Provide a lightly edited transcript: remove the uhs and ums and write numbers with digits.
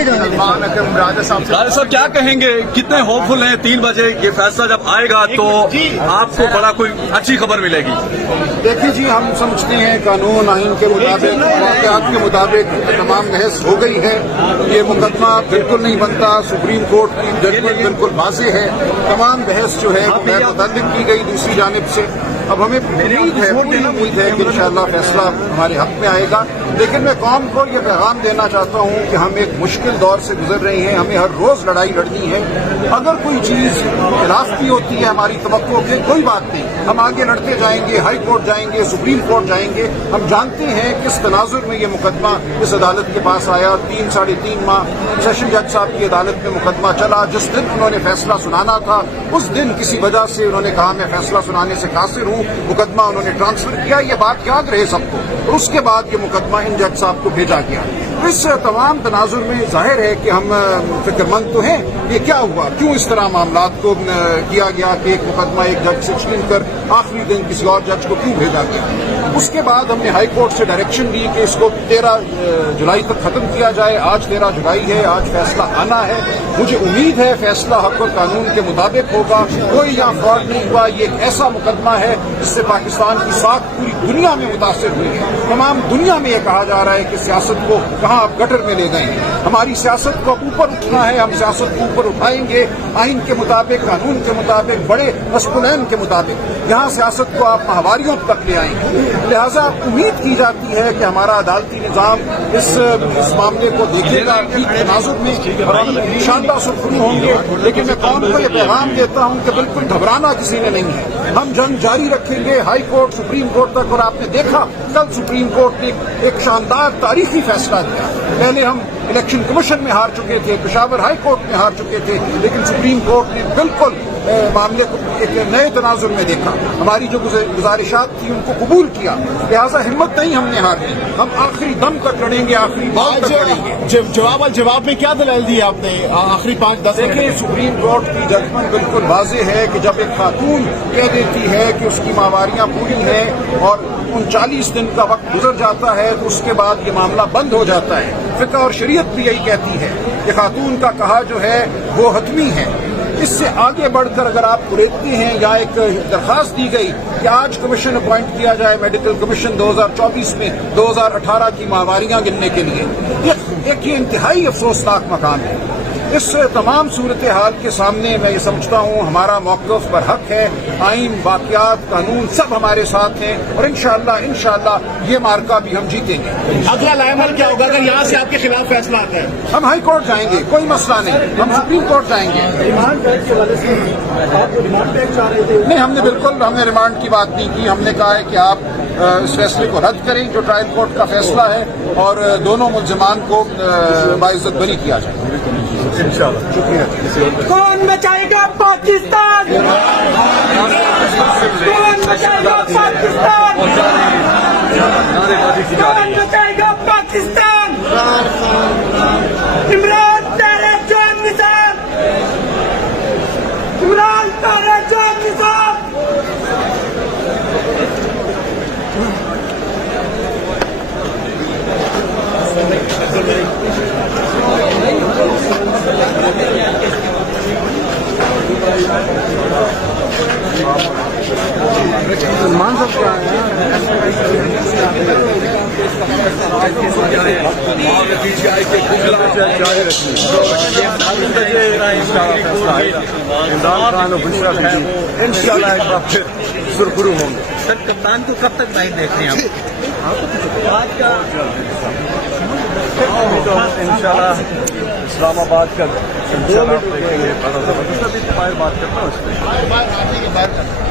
آگے جانے راجہ صاحب کیا کہیں گے؟ کتنے ہوپ فل ہیں 3 بجے یہ فیصلہ جب آئے گا تو آپ کو بڑا کوئی اچھی خبر ملے گی؟ دیکھیے جی، ہم سمجھتے ہیں قانون آئین کے مطابق، واقعات کے مطابق تمام بحث ہو گئی ہے. یہ مقدمہ بالکل نہیں بنتا. سپریم کورٹ کی ججمنٹ بالکل واضح ہے. تمام بحث جو ہے وہ غیر متعلق کی گئی دوسری جانب سے. اب ہمیں امید ہے، پوری امید ہے کہ انشاءاللہ فیصلہ ہمارے حق میں آئے گا. لیکن میں قوم کو یہ پیغام دینا چاہتا ہوں کہ ہم ایک مشکل دور سے گزر رہے ہیں. ہمیں ہر روز لڑائی لڑنی ہے. اگر کوئی چیز خلاف کی ہوتی ہے ہماری توقع کے، کوئی بات نہیں، ہم آگے لڑتے جائیں گے. ہائی کورٹ جائیں گے، سپریم کورٹ جائیں گے. ہم جانتے ہیں کس تناظر میں یہ مقدمہ اس عدالت کے پاس آیا. 3-3.5 ماہ سیشن جج صاحب کی عدالت میں مقدمہ چلا. جس دن انہوں نے فیصلہ سنانا تھا اس دن کسی وجہ سے انہوں نے کہا میں فیصلہ سنانے سے قاصر ہوں. مقدمہ انہوں نے ٹرانسفر کیا. یہ بات یاد رہے سب کو. اور اس کے بعد یہ مقدمہ ان جج صاحب کو بھیجا گیا. اس تمام تناظر میں ظاہر ہے کہ ہم فکر مند تو ہیں. یہ کیا ہوا، کیوں اس طرح معاملات کو کیا گیا کہ ایک مقدمہ ایک جج سے چھین کر آخری دن کسی اور جج کو کیوں بھیجا گیا. اس کے بعد ہم نے ہائی کورٹ سے ڈائریکشن دی کہ اس کو 13 جولائی تک ختم کیا جائے. آج 13 جولائی ہے. آج فیصلہ آنا ہے. مجھے امید ہے فیصلہ حق اور قانون کے مطابق ہوگا. کوئی یہاں فراڈ نہیں ہوا. یہ ایک ایسا مقدمہ ہے جس سے پاکستان کی ساکھ پوری دنیا میں متاثر ہوئی ہے. تمام دنیا میں یہ کہا جا رہا ہے کہ سیاست کو کہاں آپ گٹر میں لے گئے ہیں. ہماری سیاست کو اوپر اٹھنا ہے. ہم سیاست کو اوپر اٹھائیں گے آئین کے مطابق، قانون کے مطابق، بڑے مسئولین کے مطابق. یہاں سیاست کو آپ ماہواریوں تک لے آئیں گے. لہذا امید کی جاتی ہے کہ ہمارا عدالتی نظام اس معاملے کو دیکھے گا ٹھیک تناظر میں اور ہم شاندار سرخرو ہوں گے. لیکن میں قوم کو یہ پیغام دیتا ہوں کہ بالکل گھبرانا کسی نے نہیں ہے. ہم جنگ جاری رکھیں گے ہائی کورٹ، سپریم کورٹ تک. اور آپ نے دیکھا کل سپریم کورٹ نے ایک شاندار تاریخی فیصلہ دیا. پہلے ہم الیکشن کمیشن میں ہار چکے تھے، پشاور ہائی کورٹ میں ہار چکے تھے، لیکن سپریم کورٹ نے بالکل معاملے کو ایک نئے تناظر میں دیکھا. ہماری جو گزارشات تھی ان کو قبول کیا. لہٰذا ہمت نہیں ہم نے ہارنی. ہم آخری دم تک لڑیں گے، آخری بات تک لڑیں گے. جواب میں کیا دلائل دی آپ نے آخری 5-10 منٹ؟ دیکھیں، سپریم کورٹ کی ججمنٹ بالکل واضح ہے کہ جب ایک خاتون کہہ دیتی ہے کہ اس کی ماہواریاں پوری ہیں اور 39 دن کا وقت گزر جاتا ہے تو اس کے بعد یہ معاملہ بند ہو جاتا ہے. فقہ اور شریعت بھی یہی کہتی ہے کہ خاتون کا کہا جو ہے وہ حتمی ہے. اس سے آگے بڑھ کر اگر آپ کوریدتے ہیں یا ایک درخواست دی گئی کہ آج کمیشن اپوائنٹ کیا جائے، میڈیکل کمیشن 2024 میں 2018 کی ماہواریاں گننے کے لیے، ایک یہ انتہائی افسوسناک مقام ہے. اس تمام صورتحال کے سامنے میں یہ سمجھتا ہوں ہمارا موقف پر حق ہے. آئین، واقعات، قانون سب ہمارے ساتھ ہیں اور انشاءاللہ یہ مارکا بھی ہم جیتیں گے. اگلا لائحہ کیا ہوگا اگر یہاں سے آپ کے خلاف فیصلہ آتا ہے؟ ہم ہائی کورٹ جائیں گے، کوئی مسئلہ نہیں. ہم سپریم کورٹ جائیں گے. نہیں، ہم نے ریمانڈ کی بات نہیں کی. ہم نے کہا ہے کہ آپ اس فیصلے کو رد کریں جو ٹرائل کورٹ کا فیصلہ ہے اور دونوں ملزمان کو باعزت بری کیا جائے. انشاءاللہ. شکریہ. کون بچائے گا پاکستان؟ کون بچائے گا پاکستان؟ کون بچائے گا پاکستان؟ عمران تیرے جان نثار، عمران تیرے جان نثار. سلمان صاحب کیا ہے؟ انشاءاللہ ایک بار پھر سرخرو ہوں گے. سر کپتان کو کب تک بائک دیکھ رہے ہیں آپ؟ انشاءاللہ اسلام آباد کا انشاءاللہ بڑا زبردست ابھی بات کرتا ہوں اس پہ.